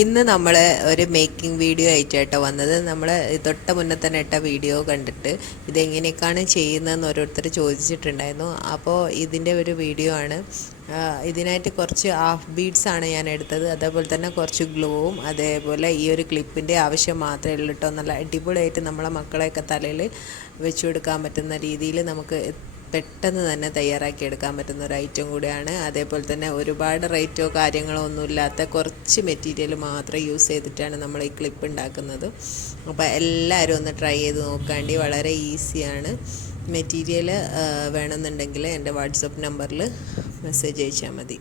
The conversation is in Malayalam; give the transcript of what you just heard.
ഇന്ന് നമ്മൾ ഒരു മേക്കിംഗ് വീഡിയോ ആയിട്ടാട്ടോ വന്നത്. നമ്മൾ തൊട്ട് മുന്നേ തന്നെ ഇട്ട വീഡിയോ കണ്ടിട്ട് ഇതെങ്ങനെയൊക്കെയാണ് ചെയ്യുന്നതെന്ന് ഓരോരുത്തർ ചോദിച്ചിട്ടുണ്ടായിരുന്നു. അപ്പോൾ ഇതിൻ്റെ ഒരു വീഡിയോ ആണ്. ഇതിനായിട്ട് കുറച്ച് ഹാഫ് ബീഡ്സ് ആണ് ഞാൻ എടുത്തത്. അതേപോലെ തന്നെ കുറച്ച് ഗ്ലൂവും അതേപോലെ ഈ ഒരു ക്ലിപ്പിൻ്റെ ആവശ്യം മാത്രമേ ഉള്ളൂ കേട്ടോ. നല്ല അടിപൊളിയായിട്ട് നമ്മളെ മക്കളെയൊക്കെ തലയിൽ വെച്ച് കൊടുക്കാൻ പറ്റുന്ന രീതിയിൽ നമുക്ക് പെട്ടെന്ന് തന്നെ തയ്യാറാക്കി എടുക്കാൻ പറ്റുന്ന ഒരു ഐറ്റം കൂടിയാണ്. അതേപോലെ തന്നെ ഒരുപാട് റേറ്റോ കാര്യങ്ങളോ ഒന്നുമില്ലാത്ത കുറച്ച് മെറ്റീരിയൽ മാത്രം യൂസ് ചെയ്തിട്ടാണ് നമ്മൾ ഈ ക്ലിപ്പ് ഉണ്ടാക്കുന്നത്. അപ്പോൾ എല്ലാവരും ഒന്ന് ട്രൈ ചെയ്ത് നോക്കാണ്ടി. വളരെ ഈസിയാണ്. മെറ്റീരിയൽ വേണമെന്നുണ്ടെങ്കിൽ എൻ്റെ വാട്സപ്പ് നമ്പറിൽ മെസ്സേജ് അയച്ചാൽ മതി.